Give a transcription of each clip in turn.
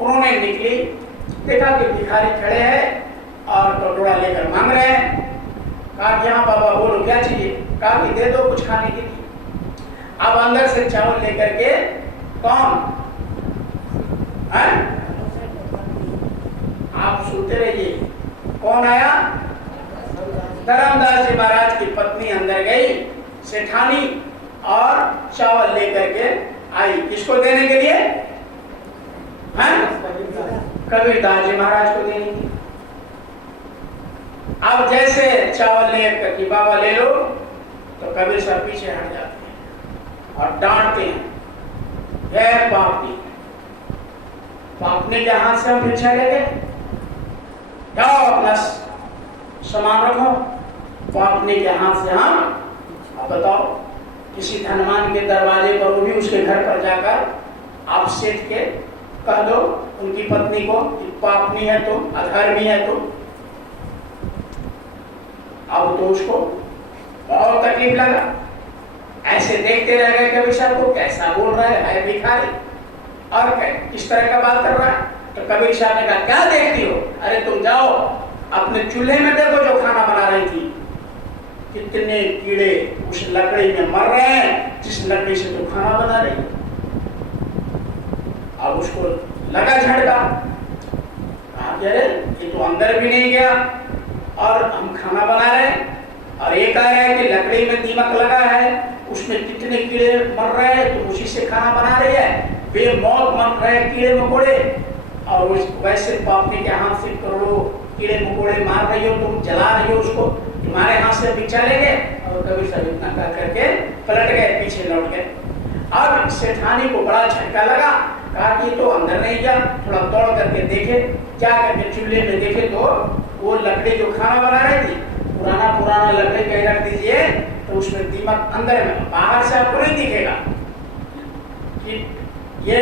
उन्होंने निकली, देखा कि भिखारी खड़े हैं और कटोरा लेकर मांग रहे हैं। कहा कि हाँ बाबा बोलो क्या चाहिए। कहा कि दे दो कुछ खाने के लिए। अब अंदर से चावल लेकर के कौन है? आप सुनते रहिए, कौन आया? धर्मदास जी महाराज की पत्नी अंदर गई सेठानी और चावल लेकर के आई। किसको देने के लिए? कबीरदास जी महाराज को देने के लिए। अब जैसे चावल लेकर कि बाबा ले लो, तो कबीर साहब पीछे हट जाते हैं और डांटते हैं, यह पापी, पापने के हाथ से हम भिक्षा ले गए, जाओ अपना सामान रखो। पापने के हाथ से हम, अब बताओ, किसी धनवान के दरवाजे पर, वो भी उसके घर पर जाकर आप सेठ के कह दो उनकी पत्नी को कि पापनी है तो, अधर्मी है तो। अब तो उसको बहुत तकलीफ लगा, ऐसे देखते रह गए कबीर साहब को, कैसा बोल रहा है भिखारी और किस तरह का बात कर रहा है। तो कबीर साहब ने कहा क्या देखती हो? अरे तुम जाओ अपने चूल्हे में देखो जो खाना बना रही थी, कितने कीड़े उस लकड़ी में मर रहे हैं जिस लकड़ी से तुम खाना बना रही। अब उसको लगा झटका, कहा कि अरे ये तो अंदर भी नहीं गया और हम खाना बना रहे हैं, और ये कह रहा है कि लकड़ी में दीमक लगा है, उसमें कितने कीड़े मर रहे हैं, तुम उसी से खाना बना रही है, बेमौत मर रहे हैं कीड़े मकोड़े, और वैसे पापनी के हाथ से करोड़ों कीड़े मकोड़े मार रही हो, तुम जला रही हो उसको, तुम्हारे हाथ से भिक्षा लेंगे। और कबीर साहब इतना कह करके पलट गए, पीछे लौट गए। अब सेठानी को बड़ा झटका लगा, कहा कि तो अंदर नहीं गया, थोड़ा दौड़ करके देखे, जा करके चूल्हे में देखे तो वो लकड़ी जो खाना बना रही थी, पुराना लकड़ी कहीं रख दीजिए तो उसमें दीमक अंदर में, बाहर से आपको नहीं दिखेगा कि ये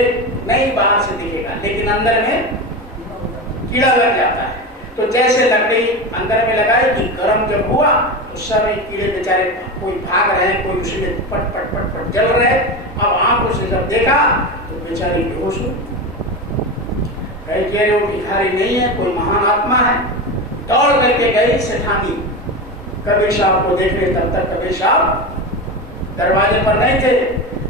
नहीं बाहर से दिखेगा, लेकिन अंदर में कीड़ा लग जाता है। तो जैसे लकड़ी अंदर में लगाई कि गर्म जब हुआ तो सारे कीड़े बेचारे कोई भाग रहे हैं, कोई उसी में पट पट पट पट जल रहे। अब आंखों से जब देखा तो बेचारी बेहोश हो गई। वो भिखारी नहीं है, कोई महान आत्मा है। दौड़ करके गई सेठानी कबीर साहब को देखने, तब तक कबीर साहब दरवाजे पर नहीं थे।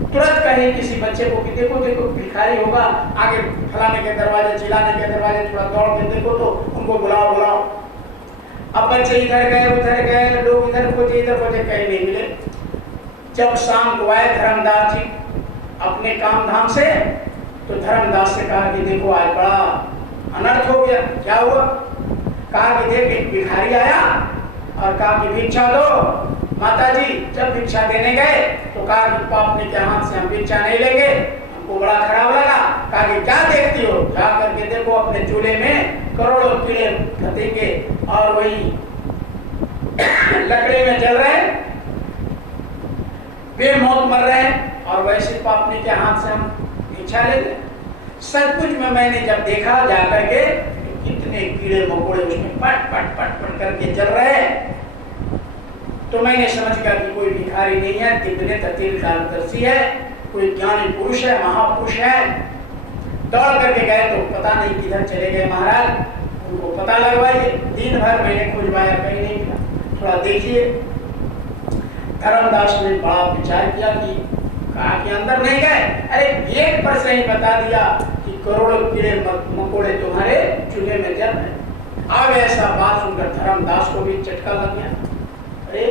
तुरंत कही किसी बच्चे को कि देखो देखो भिखारी होगा, आगे फलाने के दरवाजे, चिल्लाने के दरवाजे, थोड़ा दौड़ के देखो तो उनको बुलाओ बुलाओ। अब बच्चे इधर गए उधर गए, लोग इधर खोजे कहीं नहीं मिले। जब शाम को आए धर्मदास जी अपने काम धाम से, तो धर्मदास से कहा कि देखो आज बड़ा अनर्थ हो गया। क्या हुआ? कहा कि देख एक भिखारी आया और कहा कि भिक्षा दो। माता जी जब भिक्षा देने गए तो कहा कि पापनी के हाथ से हम भिक्षा नहीं लेंगे, हमको बड़ा खराब लगा। कहा कि क्या देखती हो? जा करके देखो अपने चूल्हे में करोड़ों कीड़े फतेंगे और वही लकड़ी में जल रहे, बेमौत मर रहे हैं, और वैसे पापनी के हाथ से हम भिक्षा लेंगे। सब कुछ में मैंने जब देखा जा करके तो कितने कीड़े मकोड़े उसमें पट पट पट पट करके जल रहे हैं। तो मैंने समझ गया कि कोई भिखारी नहीं है, दिव्य ततील कालदर्शी है, कोई ज्ञानी पुरुष है, महापुरुष है। दौड़ करके गए तो पता नहीं किधर चले गए महाराज, उनको पता लगवाइए। दिन भर मैंने खोजवाया, कहीं नहीं मिला। थोड़ा देखिए। धर्मदास ने बड़ा विचार किया कि कहा कि अंदर नहीं गए, अरे गेट पर से ही बता दिया कि करोड़ों कीड़े मकोड़े तुम्हारे चूल्हे में जल रहे। अब ऐसा बात सुनकर धर्मदास को भी चटका लग गया। अरे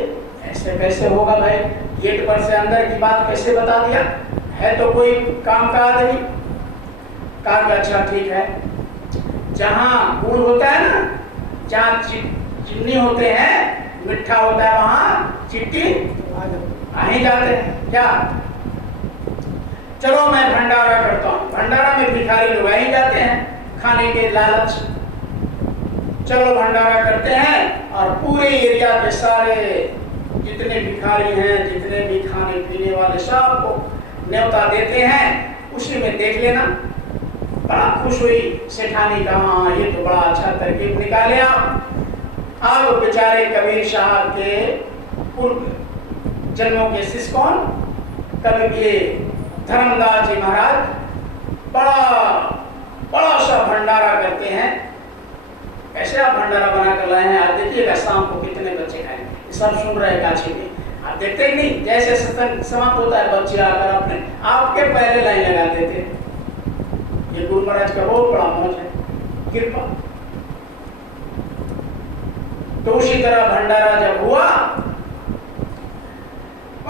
ऐसे कैसे होगा भाई, गेट पर से अंदर की बात कैसे बता दिया? है तो कोई काम का आदमी। कहा अच्छा ठीक है, जहाँ गुड़ होता है ना, जहाँ चीनी होते हैं, मिठा होता है, वहाँ चिट्ठी आ ही जाते हैं क्या? चलो मैं भंडारा करता हूँ। भंडारा में भिखारी लोग आ ही जाते हैं खाने के लालच। चलो भंडारा करते हैं और पूरे एरिया के सारे जितने भिखारी हैं, जितने भी खाने पीने वाले, सबको न्योता देते हैं, उसी में देख लेना। बड़ा खुश हुई सेठानी का, हाँ ये तो बड़ा अच्छा तरकीब निकाले आप। अब बेचारे कबीर साहब के पूर्व जन्मों के शिष्य कौन? कबीर ये धर्मदास जी महाराज बड़ा सा करते हैं, कैसे आप भंडारा बना कर लाए हैं, आप देखिएगा शाम को कितने बच्चे खाएंगे। सब सुन रहे हैं गाछी में, आप देखते हैं नहीं, जैसे सत्संग समाप्त होता है बच्चे आकर अपने आपके पहले लाइन लगा देते। ये गुरु महाराज का बहुत बड़ा मौज है, कृपा। तो उसी तरह भंडारा जब हुआ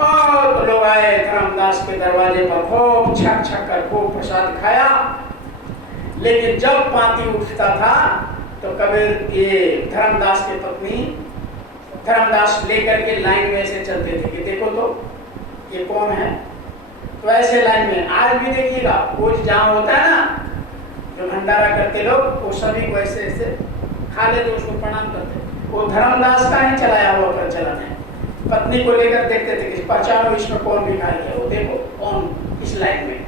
और लोग आए धर्मदास के दरवाजे पर, खूब छक छक कर खूब प्रसाद खाया। लेकिन जब पांति उठता था तो कबीर ये धर्मदास की पत्नी धर्मदास लेकर के लाइन में ऐसे चलते थे कि देखो तो ये कौन है। तो ऐसे लाइन में आज भी देखिएगा, भोज जहाँ होता है ना, जो भंडारा करते लोग, वो सभी को ऐसे ऐसे खा लेते, उसको प्रणाम करते। वो धर्मदास का ही चलाया हुआ प्रचलन है। पत्नी को लेकर देखते थे कि पहचानो इसमें कौन भिखारी है, वो देखो कौन इस लाइन में।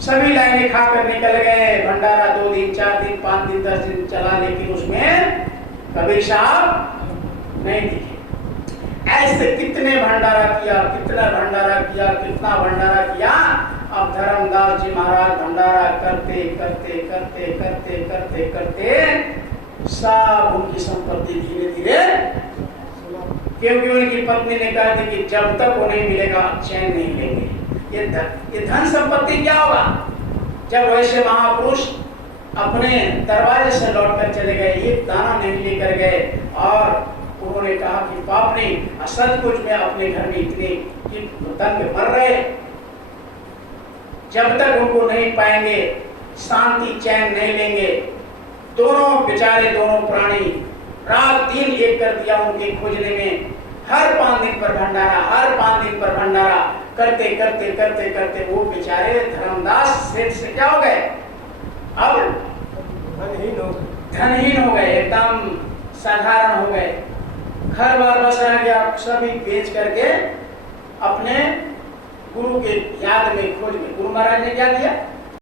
सभी लाइनें खाकर निकल गए। भंडारा 2 दिन 4 दिन 5 दिन 10 दिन चला, लेकिन उसमें कबीर साहब नहीं दिखे। ऐसे कितने भंडारा किया, कितना भंडारा किया, कितना भंडारा किया। अब धर्मदास जी महाराज भंडारा करते करते करते करते करते करते सब उनकी संपत्ति धीरे धीरे, क्योंकि उनकी पत्नी ने कहा थी कि जब तक वो नहीं मिलेगा चैन नहीं लेंगे। ये धन संपत्ति क्या होगा जब वैसे महापुरुष अपने दरवाजे से लौटकर चले गए, एक दाना नहीं लेकर गए। और उन्होंने कहा कि पाप नहीं, असत कुछ में अपने घर में इतने तंग मर रहे, जब तक उनको नहीं पाएंगे शांति चैन नहीं लेंगे। दोनों बेचारे दोनों प्राणी रात दिन एक कर दिया उनके खोजने में। हर 5 दिन पर भंडारा, हर 5 दिन पर भंडारा करते करते करते करते वो बेचारे धर्मदास सेठ से क्या हो गए, अब धनहीन हो गए, एकदम साधारण हो गए। घर बार बस रह गया, सभी बेच करके अपने गुरु के याद में खोज में। गुरु महाराज ने क्या किया,